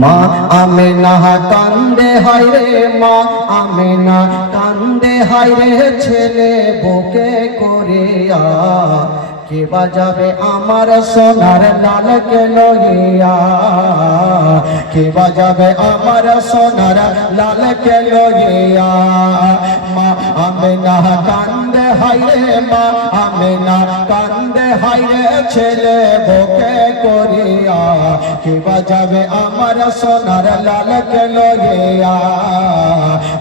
মা আমি না কান্দে হায় রে মা আমি না কান্দে হায় রে ছেলে বুকে করিয়া। কে বাজাবে আমার সোনার লালকে লইয়া? কে বাজাবে আমার সোনার লালকে লইয়া? মা আমি না কান্দে হায় রে মা আমি না কান্দে হায় রে ছেলে বুকে করিয়া। কে বাজাবে আমার সোনার লালকে লইয়া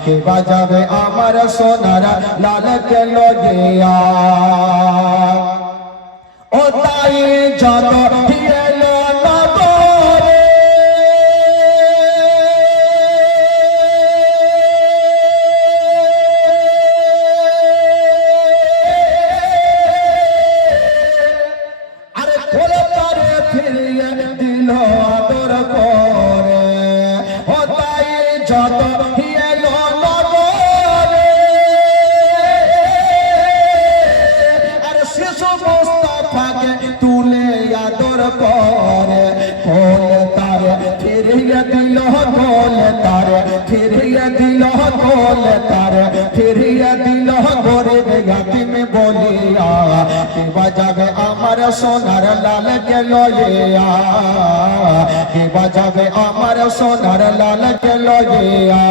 কে বাজাবে আমার সোনার লালকে লইয়া ও তাই এলো নগরে দিল আদর করে। ও তাই যত এলো নগরে। আরে শিশু মুস্তাফাকে তুলে আদর করে। কোলে তারে ফিরিয়ে দিল, কোলে তারে ফিরিয়ে দিল, কোলে তারে ফিরিয়ে দিল। গরিব ইয়াতিম বলিয়া, কি বাজাবে আমার সোনার লাল কে লইয়া? কি বাজাবে আমার সোনার লাল কে লইয়া?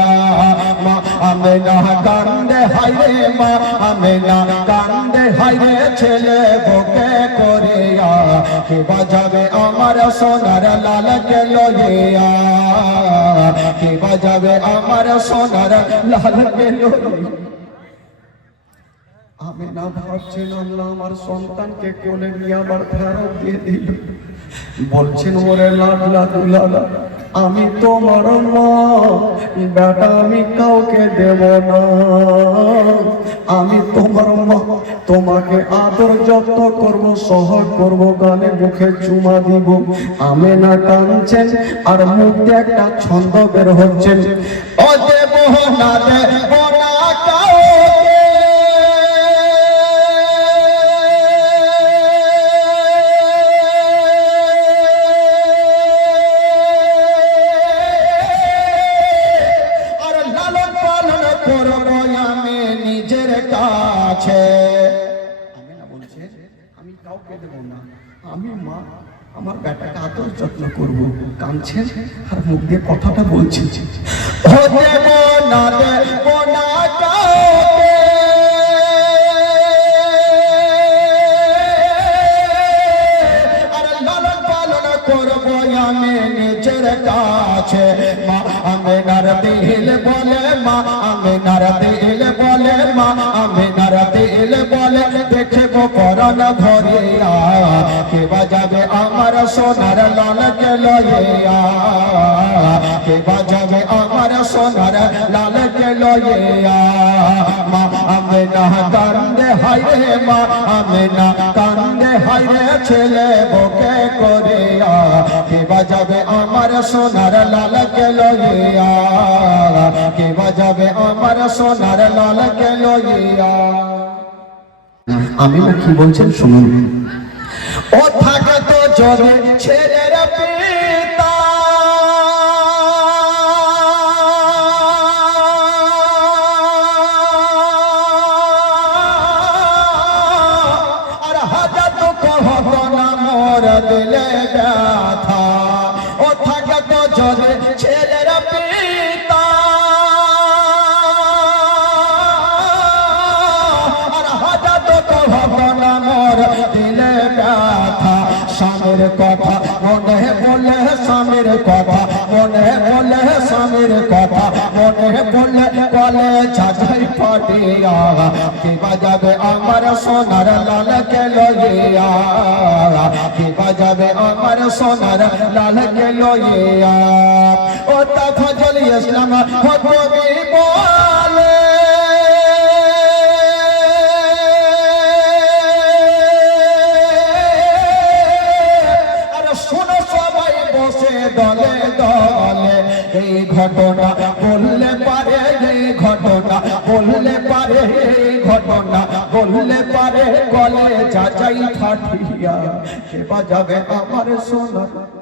মা, আমি না কান্দে হাইরে মা, আমি না কান্দে হাইরে ছেলে বুকে করিয়া। কি বাজাবে আমার সোনার লাল কে লইয়া? কি বাজাবে আমার সোনার লাল কে লইয়া? আমি না আমার সন্তানকে কোলে নিয়ে আবার ফেরত দিয়ে দিল। বলছেন, ওরে দুলালা, আমি তোমার মা। বেটা, আমি কাউকে দেব না। আমি তোমার মা। তোমাকে আদর যত্ন করব, সহজ করব গানে মুখে চুমা দিব। আমি না কাঁদছেন আর মুখ একটা ছন্দ বের হচ্ছেন। ও দেব না দেব কাছে আমি না বলছে আমি কাউকে দেব না। আমি মা আমার বেটাকে আদর যত্ন করব। কাঁদছে আর মুখ দিয়ে কথাটা বলছে। না দেব আমি নিজের কাছে, মা আমি নার দিল বলে, মা আমি নার দিল বলে, মা আমি নার দিল বলে, দেখব পরাণ ধরিয়া, কে বাজাবে আমার সোনার লাল কে লইয়া কে বাজাবে আমার সোনার লাল কে লইয়া মা আমি না কান্দে হাইরে মা আমি না কান্দে হাইরে ছেলে, বকে কে বাজাবে আমার সোনার লাল কে লইয়া কে বাজাবে আমার সোনার লাল কে লইয়া আমি কি বলছেন শুনুন। ও থাকে তো জলে ছেলের স্বামীর কথা মনে বলে স্বামীর কথা মনে বলে স্বামীর কথা মনে বলে কলে ছাছাই ফাটিয়া কি বাজাবে আমার সোনার লাল কে লইয়া কি বাজাবে আমার সোনার লাল কে লইয়া ও তা ফজল ইসলাম হতবি বসে দলে দলে এই ঘটনা বললে পারে, এই ঘটনা বললে পারে, এই ঘটনা বললে পারে। গলে যাচাই ঠাঠিয়া সে বাজাবে আমার সোনা।